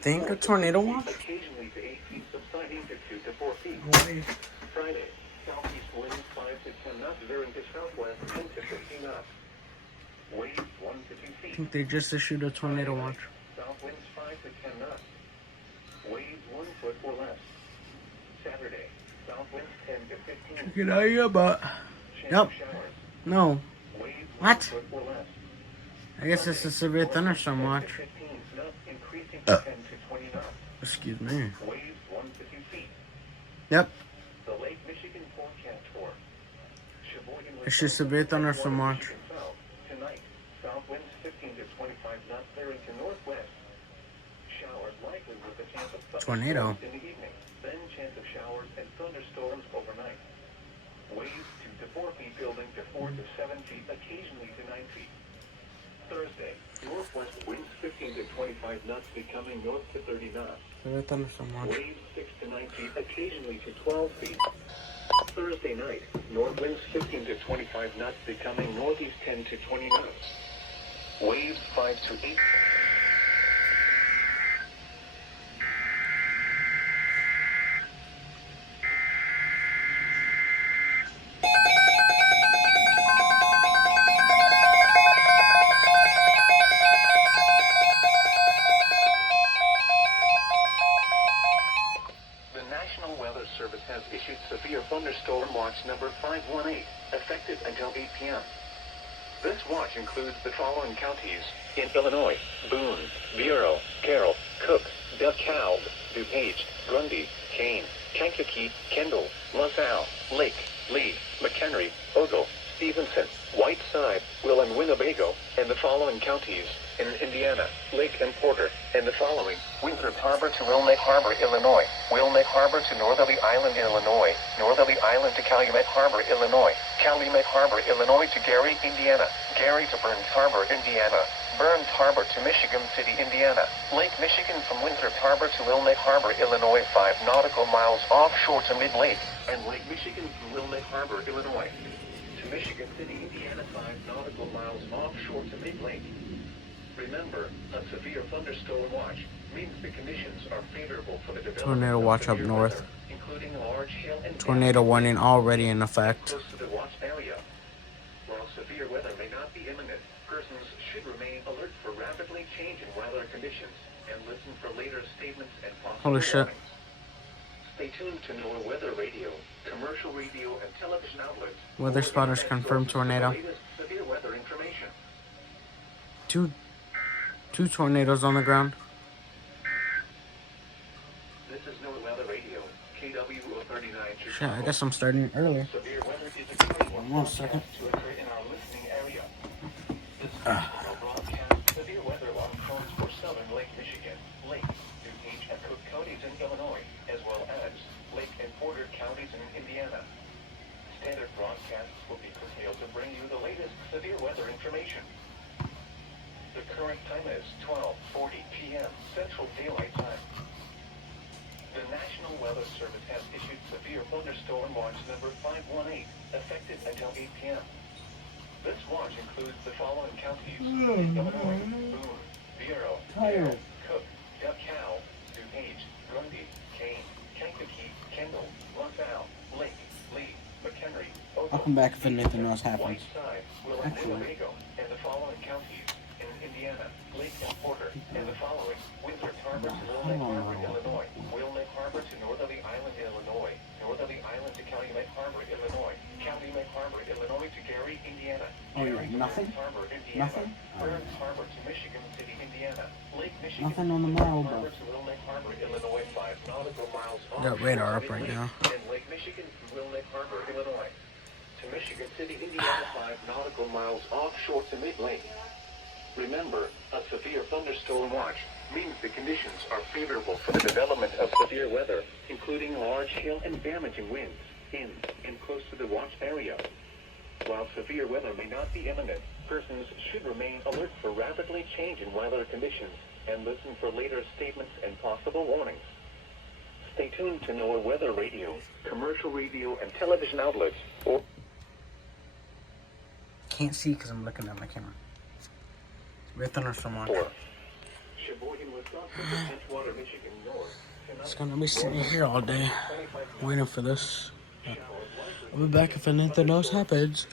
think a tornado watch? Occasionally to 8 feet, subsiding to 2 to 4 feet. Why? Friday, southeast winds 5 to 10 knots, veering to southwest 10 to 15 knots. Waves 1 to 2 feet. I think they just issued a tornado watch. South winds 5 to 10 knots. Waves 1 foot or less. Saturday, south winds 10 to 15. Get out of your butt. Chance Yep. of showers. No. Waves 1 What? foot or less. I guess it's a severe thunderstorm watch. 10 to 15 knots, increasing to 10 to 20 knots. Excuse me. Waves 1 to 2 feet. Yep. The Lake Michigan forecast for Sheboygan. It's just severe thunderstorm watch. South. Tonight, south winds 15 to 25 knots, veering to northwest. Showers likely with a chance of Tornado. thunderstorms in the evening. Then chance of showers and thunderstorms overnight. Waves 2 to 4 feet, building to 4 to 7 feet, occasionally to 9 feet. Thursday, northwest winds 15 to 25 knots, becoming north to 30 knots. Severe thunderstorm watch. Waves 6 to 9 feet, occasionally to 12 feet. Thursday night, north winds 15 to 25 knots, becoming northeast 10 to 20 knots. Waves 5 to 8. The National Weather Service has issued severe thunderstorm watch number 518, effective until 8 p.m. This watch includes the following counties in Illinois: Boone, Bureau, Carroll, Cook, DeKalb, DuPage, Grundy, Kane, Kankakee, Kendall, LaSalle, Lake, Lee, McHenry, Ogle, Stevenson, Whiteside, Will and Winnebago, and the following counties in Indiana: Lake and Porter, and the following: Winthrop Harbor to Wilmette Harbor, Illinois; Wilmette Harbor to Northerly Island, Illinois; Northerly Island to Calumet Harbor, Illinois; Calumet Harbor, Illinois to Gary, Indiana; Gary to Burns Harbor, Indiana; Burns Harbor to Michigan City, Indiana; Lake Michigan from Winthrop Harbor to Wilmette Harbor, Illinois, 5 nautical miles offshore to Mid-Lake; and Lake Michigan from Wilmette Harbor, Illinois to Michigan City, Indiana, 5 nautical miles offshore to Mid-Lake. Remember, a severe thunderstorm watch means the conditions are favorable for the development Tornado of watch up severe north. weather, including large hail and Tornado damage warning already in effect. close to the watch area. While severe weather may not be imminent, persons should remain alert for rapidly changing weather conditions and listen for later statements and possible Holy shit. warnings. Stay tuned to NOAA Weather Radio, commercial radio, and television outlets. Weather spotters confirm tornado. Latest severe weather information. Two tornadoes on the ground. This is NOAA Weather Radio, KWO 39. Shit, I guess I'm starting earlier. Severe weather is expected One second. to occur in our listening area. This will broadcast severe weather along cones for southern Lake Michigan, Lake, DuPage, and Cook counties in Illinois, as well as Lake and Porter counties in Indiana. Standard broadcasts will be curtailed to bring you the latest severe weather information. The current time is 12:40 p.m. Central Daylight Time. The National Weather Service has issued severe thunderstorm watch number 518, effective until 8 p.m. This watch includes the following counties in Illinois: Boone, Bureau, Carroll, Cook, DeKalb, DuPage, Grundy, Kane, Kankakee, Kendall, LaSalle, Lake, Lee, McHenry, Ogle, I'll come back if anything else happens. Whiteside, Will and Winnebago, and the following counties in Indiana: Lake and Porter, and the following: Winthrop Harbor to Wilmette Harbor, Illinois; Wilmette Harbor to Northerly Island, Illinois; Northerly Island to Calumet Harbor, Illinois; Calumet Harbor, Illinois to Gary, Indiana; Oh, yeah, Gary to nothing? Burns Harbor, Indiana; Nothing? Burns Harbor to Michigan City, Indiana; Lake Michigan Nothing on the from model, Harbor though. to Wilmette Harbor, Illinois, 5 nautical miles Got radar up right now. and Lake Michigan from Wilmette Harbor, Illinois to Michigan City, Indiana, 5 nautical miles offshore to Mid-Lake. Remember, a severe thunderstorm watch means the conditions are favorable for the development of severe weather, including large hail and damaging winds in and close to the watch area. While severe weather may not be imminent, persons should remain alert for rapidly changing weather conditions and listen for later statements and possible warnings. Stay tuned to NOAA Weather Radio, commercial radio, and television outlets, or Can't see because I'm looking at my camera. Severe thunderstorm watch. for Sheboygan, Wisconsin, to Bridgewater, Michigan north. It's gonna be sitting here all day, waiting for this. I'll be back if anything else happens.